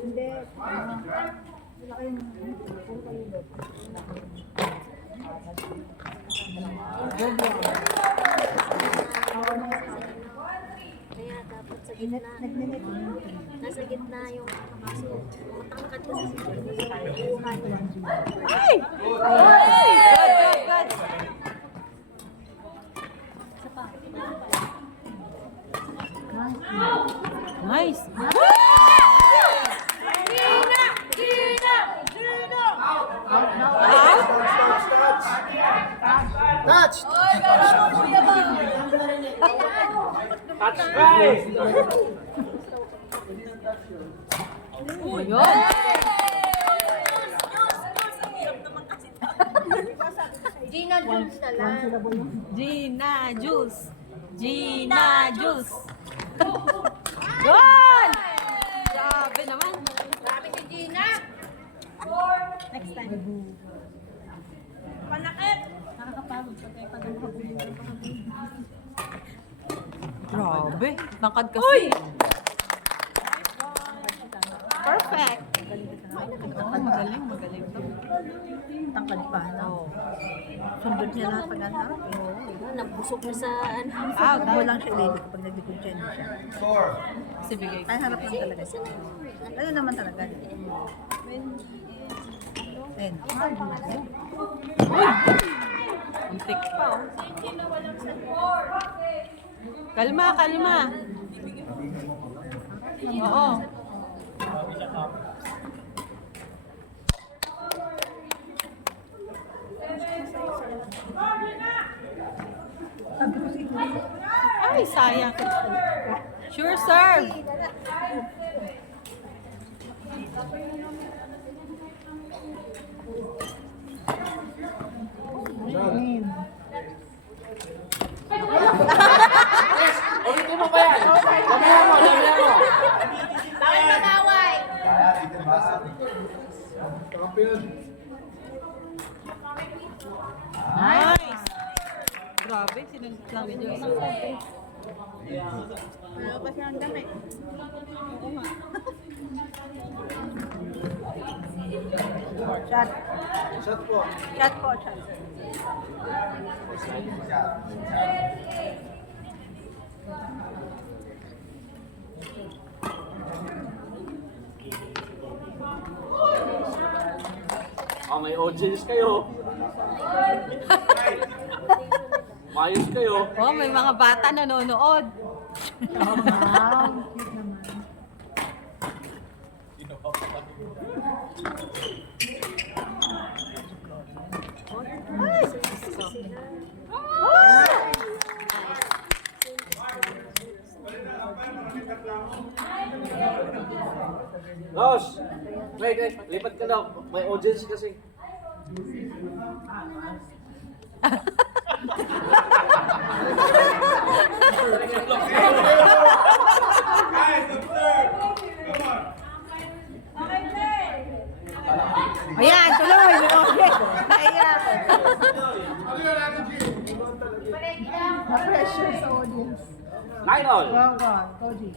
Hindi. Wala kayong puro kayo doon. Kaya dapat sa gitna. Nasa gitna yung kaso. Matangkad kasi sa buhay. Ay! Ay! Good, good, good. Nice. Touch! Touch try! Yun. Gina Jones na lang. Gina Juice. Gina Juice. Yun! Grabe naman. Grabe si Gina. Next time. Panakit. Nakakapagod pa tayo pag nakabulin ng Grabe. Tangkad kasi. Perfect. Magaling, magaling to. tangkad pa. No? Sundot niya lahat pag anak. Nagbusok na sa ano. Takbo lang siya ulit kapag naglikod siya niya siya. Kasi bigay. Ay, harap lang talaga siya. Ayun naman talaga. Ayun. Untik pa, oh. Kalma, kalma. Oo. Ay, sayang. Sure serve. Ulitin mo ba yan? Damihan mo, damihan mo. Bakit mag-away? Nice. Grabe, sinunod lang niyo. Wala pa siya ang damit. Shot. Shot po. Shot po, shot. May audience kayo. Mayos kayo. Oh, may mga bata nanonood. Wow, cute naman. Ross! Wait, lipat ka daw. May audience kasi. Ayan, tuloy. Okay. Ayan. Na-pressure sa audience. 9-all. Wow, wow. Koji.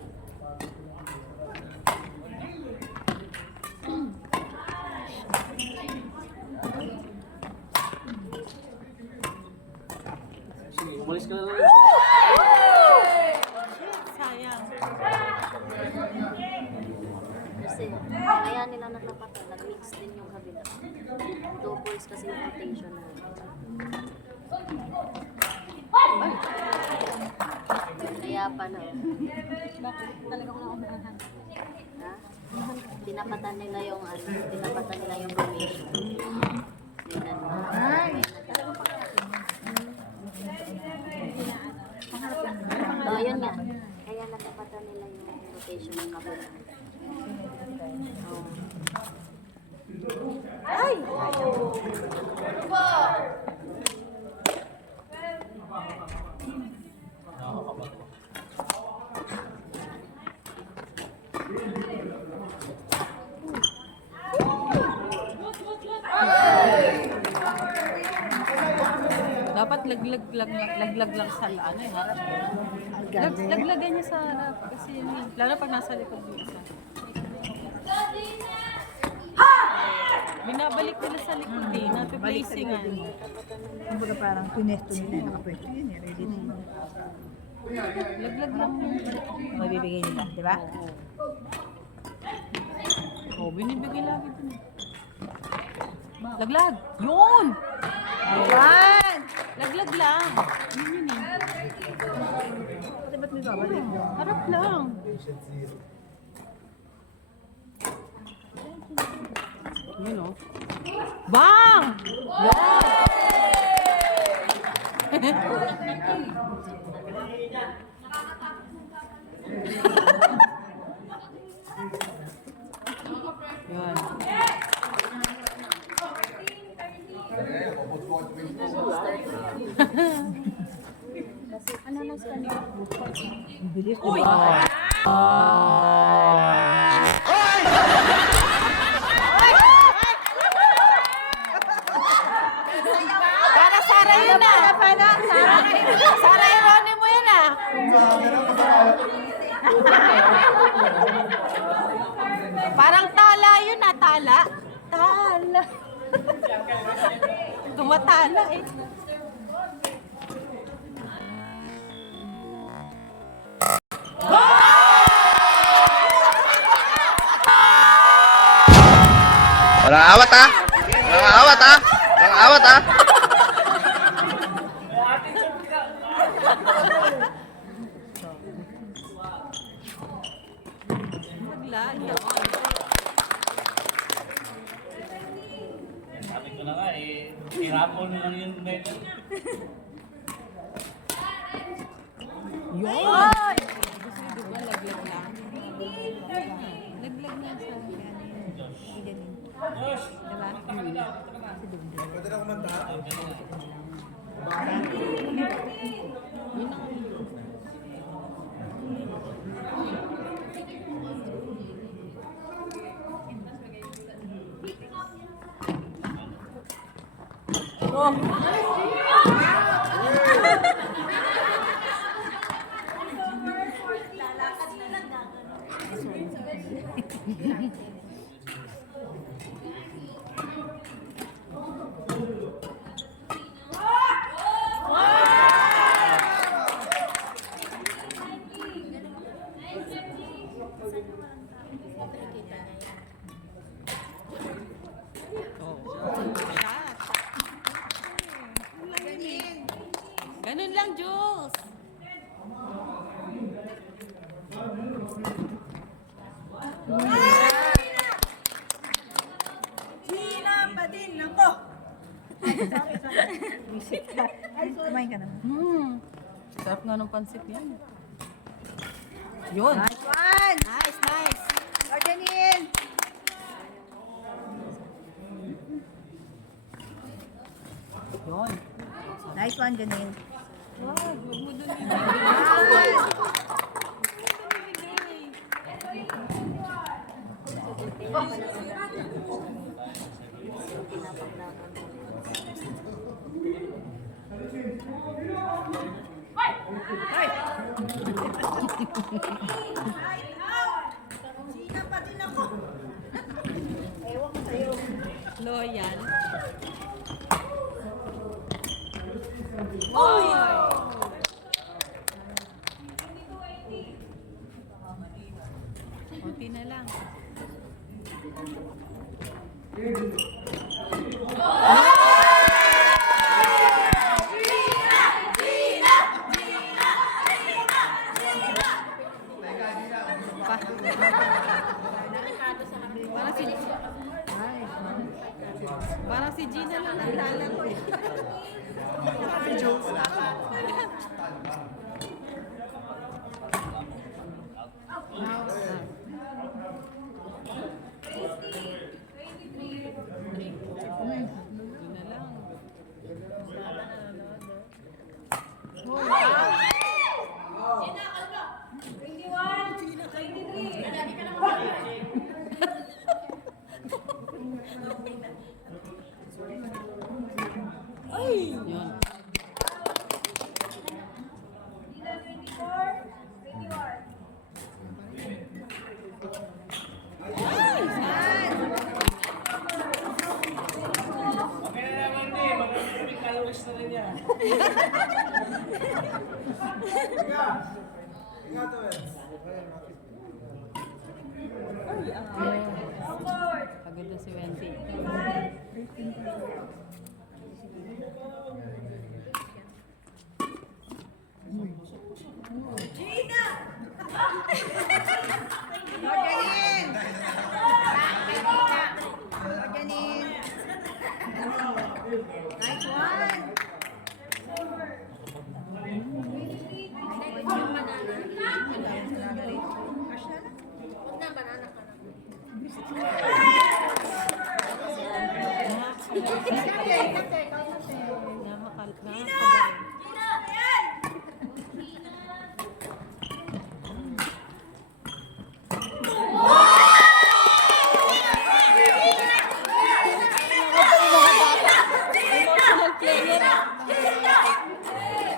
Sige, umalis ka na lang. Sayang. Kasi kaya nila natapatan. Nag-mix din yung kabila. Doubles kasi yung rotation na. Kaya pa na. Talagang wala akong maahan. Ha? Tinapatan nila yung ano, tinapatan nila yung rotation. Tingnan mo. Ay! Oh, yun nga. Kaya natapatan nila yung rotation ng kabila. Oh. Ay! Dapat laglag lang sa ano eh, harap. Gabi. Laglagay niya sa harap kasi yun eh. Lalo pag nasa likod yung isa. Binabalik nila sa likod eh. Napi-placingan. Kumbaga parang pinesto nila yung nakapwesto yun eh. Ready na yun. Laglag lang yun. Mabibigay nila, di ba? Oh, binibigay lagi dun. Laglag! Yun! Ayan! Laglag lang. Yun yun eh. Kasi ba't may babalik? Harap lang. Yun o. Bang! Yan. Ananas kanina. Ang bilis, di ba? Para Sara yun ah. Sara Irone mo yun ah. Parang tala yun ah, tala. Tala. Tumatala eh. Walang awat ha? Walang awat ha? Walang awat ha? Maglag. Sabi ko na nga eh, hirapon lang yung medyo. Yun! Gusto nyo diba laglag lang? Laglag lang sa Josh! diba? Pwede na kumanta? Ganun lang, Jules. Gina pa din ako! Visit ka. Ay, kumain ka naman. Sarap nga ng pansit yan. Yun. Nice one! Nice, nice. Janine! Yun. Nice one, Janine. Wow, huwag mo dun. Gina pa din ako! Loyal. Oy! Konti na lang. Parang si Gina lang nagdala ko eh. Pagod na si Wendy. Emotional player.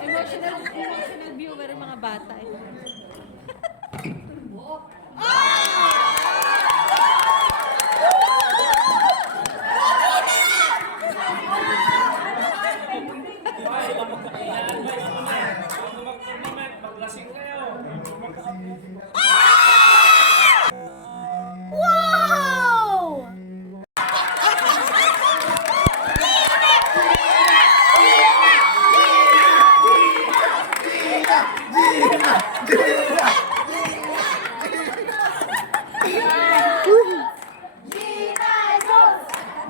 Emotional viewer yung mga bata eh. Maglasing kayo.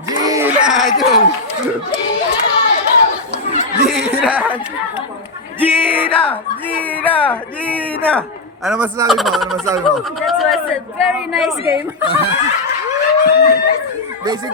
Gina Jones! Gina! Gina! Gina! Gina! Ano masasabi mo? Ano masasabi mo? That was a very nice game. Basic